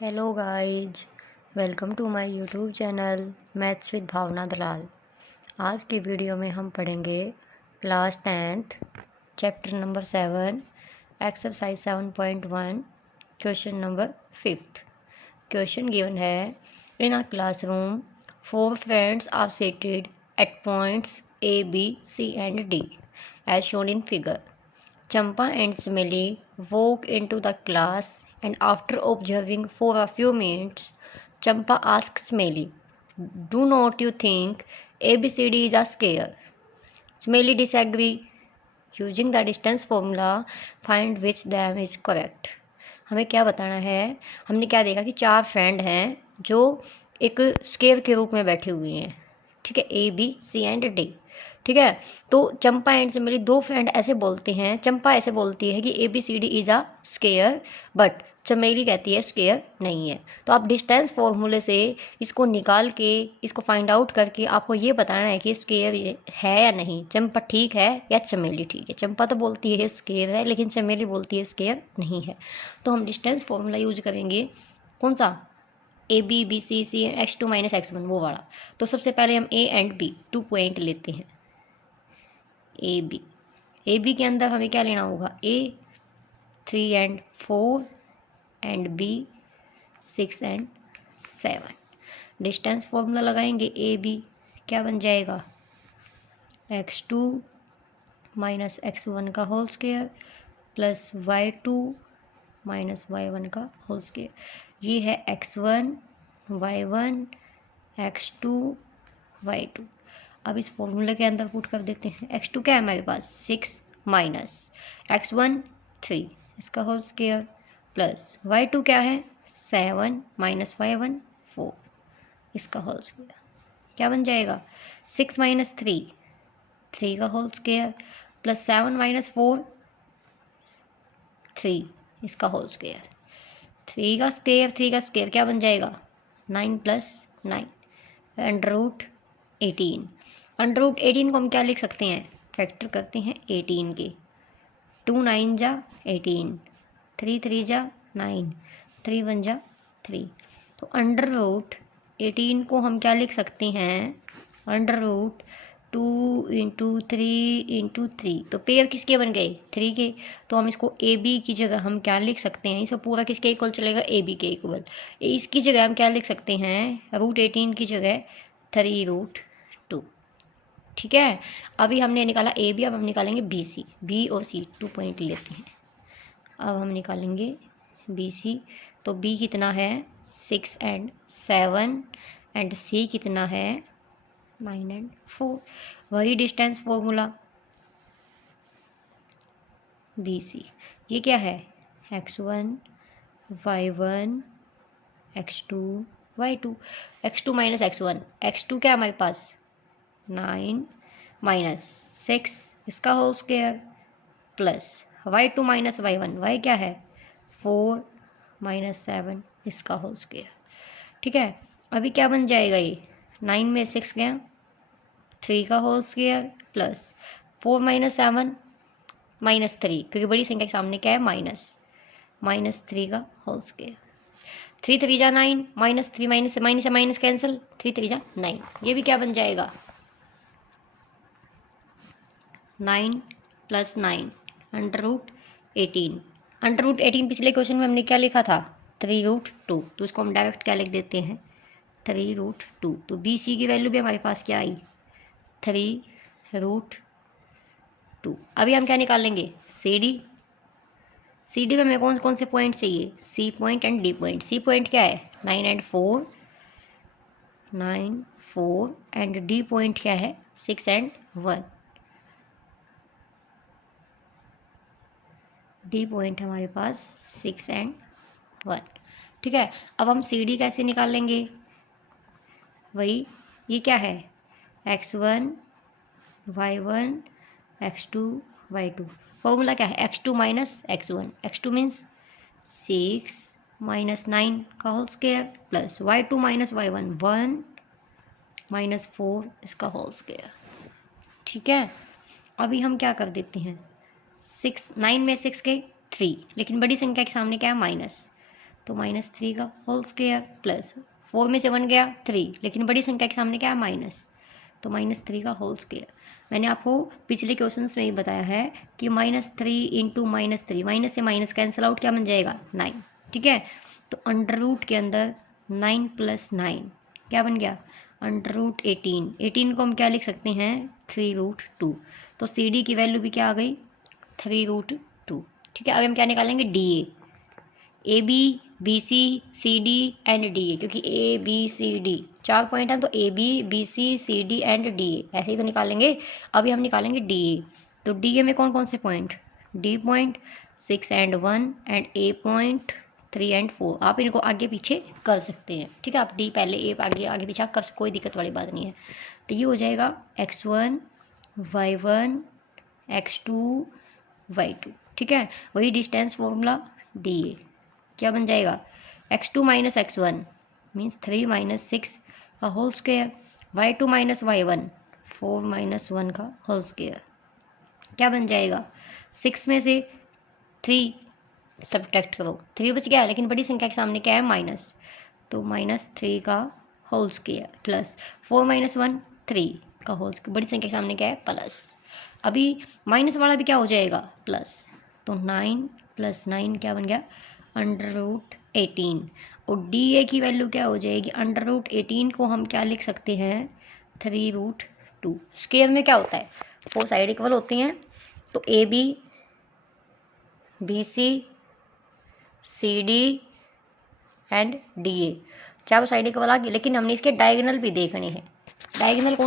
Hello guys, welcome to my YouTube channel maths with Bhavna Dalal. आज की video में हम पढ़ेंगे class 10th chapter number 7 exercise 7.1 question number 5th। Question given है, in a classroom 4 friends are seated at points A, B, C and D as shown in figure. Champa and Smelly walk into the class, and after observing for a few minutes, Champa asks Smelly, "Do not you think ABCD is a square?" Smelly disagrees. Using the distance formula, find which them is correct. हमें क्या बताना है? हमने क्या देखा कि 4 friend हैं जो एक स्क्वायर के रूप में बैठे हुए हैं। ठीक है, A, B, C and D। ठीक है, तो चंपा एंड चमेली 2 फ्रेंड ऐसे बोलते हैं। चंपा ऐसे बोलती है कि ABCD is a square, but चमेली कहती है स्क्वायर नहीं है। तो आप डिस्टेंस फॉर्मूले से इसको निकाल के, इसको फाइंड आउट करके आपको ये बताना है कि स्क्वायर है या नहीं। चंपा ठीक है या चमेली ठीक है। चंपा तो बोलती है स्क्वायर है, लेकिन चमेली बोलती है स्क्वायर नहीं है। तो हम डिस्टेंस फॉर्मूला यूज करेंगे। कौन सा? ABBCC x2 माइनस x1, वो वाला। तो सबसे पहले हम A एंड B 2 पॉइंट लेते हैं। ए बी के अंदर हमें क्या लेना होगा? A 3 and 4 and B 6 and 7। Distance formula लगाएंगे। AB क्या बन जाएगा? x2 माइनस x1 का whole square plus y2 minus y1 का होल स्क्वायर। ये है x1 y1 x2 y2। अब इस फॉर्मूले के अंदर पुट कर देते हैं। x2 क्या है हमारे पास? 6 माइनस x1 3 इसका होल स्क्वायर प्लस y2 क्या है? 7 माइनस y1 4 इसका होल स्क्वायर। क्या बन जाएगा? 6 माइनस 3 का होल स्क्वायर प्लस 7 माइनस 4 3 इसका होल स्क्वायर। 3 का स्क्वायर क्या बन जाएगा? 9 plus 9 under root 18। Under root 18 को हम क्या लिख सकते हैं? फैक्टर करते हैं 18 के। 2 9 जा 18, 3 3 जा 9, 3 1 जा 3। तो अंडर रूट 18 को हम क्या लिख सकते हैं? Under root 2 into 3 into 3। तो पेयर किसके बन गए? 3 के। तो हम इसको ए बी की जगह हम क्या लिख सकते हैं? इसको पूरा किसके इक्वल चलेगा? ए बी के इक्वल। इसकी जगह हम क्या लिख सकते हैं? रूट 18 की जगह 3 रूट 2। ठीक है, अभी हमने निकाला ए बी। अब हम निकालेंगे बी सी। बी और सी 2 पॉइंट लेते हैं। अब हम निकालेंगे बी सी। तो बी कितना है? 6 एंड 7 एंड सी कितना है? 9 एंड 4। वही डिस्टेंस फॉर्मूला बी सी। ये क्या है? x1 y1 x2 y2। x2 minus x1, x2 क्या हमारे पास? 9 माइनस 6 इसका whole square plus y2 minus y1, y क्या है? 4 माइनस 7 इसका होल स्क्वायर। ठीक है, अभी क्या बन जाएगा? ये 9 में 6 गया, 3 का whole square plus 4 minus 7 minus 3, क्योंकि बड़ी संख्या के सामने क्या है? माइनस 3 का होल स्क्वायर। 3 3 जा 9, minus 3 minus minus minus cancel, 3 3 जा 9। ये भी क्या बन जाएगा? 9 plus 9 under root 18। Under root 18 पिछले क्वेश्चन में हमने क्या लिखा था? 3 रूट 2। तो इसको हम डायरेक्ट क्या लिख देते हैं? 3 रूट 2। तो बी सी की वैल्यू भी हमारे पास क्या आई? 3 रूट 2। अभी हम क्या निकालेंगे? C D. सी डी में हमें कौन कौन से पॉइंट चाहिए? C point and D point. C point क्या है? 9 एंड 4 एंड डी पॉइंट क्या है? 6 एंड 1। डी पॉइंट हमारे पास 6 एंड 1। ठीक है, अब हम सी डी कैसे निकालेंगे? वही, ये क्या है? x1 y1 x2 y2। Formula क्या है? x2 minus x1। x2 means 6 minus 9 का whole square plus y2 minus y1 1 minus 4 इसका होल स्क्वायर। ठीक है, अभी हम क्या कर देते हैं? 6 9 में 6 के 3, लेकिन बड़ी संख्या के सामने क्या है? माइनस। तो -3 का होल स्क्वायर प्लस 4 में से 1 गया 3, लेकिन बड़ी संख्या के सामने क्या है माइनस, तो -3 का होल स्क्वायर। मैंने आपको पिछले क्वेश्चंस में ही बताया है कि -3 इंटू -3, माइनस से माइनस कैंसिल आउट, क्या बन जाएगा 9, ठीक है। तो अंडर रूट के अंदर 9 + 9 क्या बन गया √18, 18 को हम क्या लिख सकते हैं 3√2, तो सी डी की वैल्यू भी क्या आ गई 3√2, ठीक है। अब हम क्या निकालेंगे D A B B C C D and D A, क्योंकि A B C D 4 point हैं, तो A B C C D and D A ऐसे ही तो निकालेंगे। अभी हम निकालेंगे डी ए, तो डी ए में कौन कौन से point, D point 6 and 1 and A point 3 and 4, आप इनको आगे पीछे कर सकते हैं, ठीक है। आप डी पहले ए आगे आगे पीछे आप कर, कोई दिक्कत वाली बात नहीं है। तो ये हो जाएगा x1 y1 x2 y2, ठीक है। वही डिस्टेंस फॉर्मूला डी ए क्या बन जाएगा x2 - x1 मीन्स 3 - 6 का होल स्क्वायर, y2 - y1 4 - 1 का होल स्क्वायर, क्या बन जाएगा 6 में से 3 सब्ट्रैक्ट करो, 3 बच गया, लेकिन बड़ी संख्या के सामने क्या है माइनस, तो -3 का होल स्क्वायर प्लस 4 - 1 3 का होल स्क्वायर, बड़ी संख्या के सामने क्या है प्लस। अभी माइनस वाला भी क्या हो जाएगा प्लस, तो 9 + 9 क्या बन गया √18, और डी ए की वैल्यू क्या हो जाएगी √18 को हम क्या लिख सकते हैं 3√2। स्क्वायर में क्या होता है 4 साइड इक्वल होती हैं, तो A B B C C D and D A चारों साइड इक्वल आ गई, लेकिन हमने इसके डायगोनल भी देखने हैं। डायगोनल कौन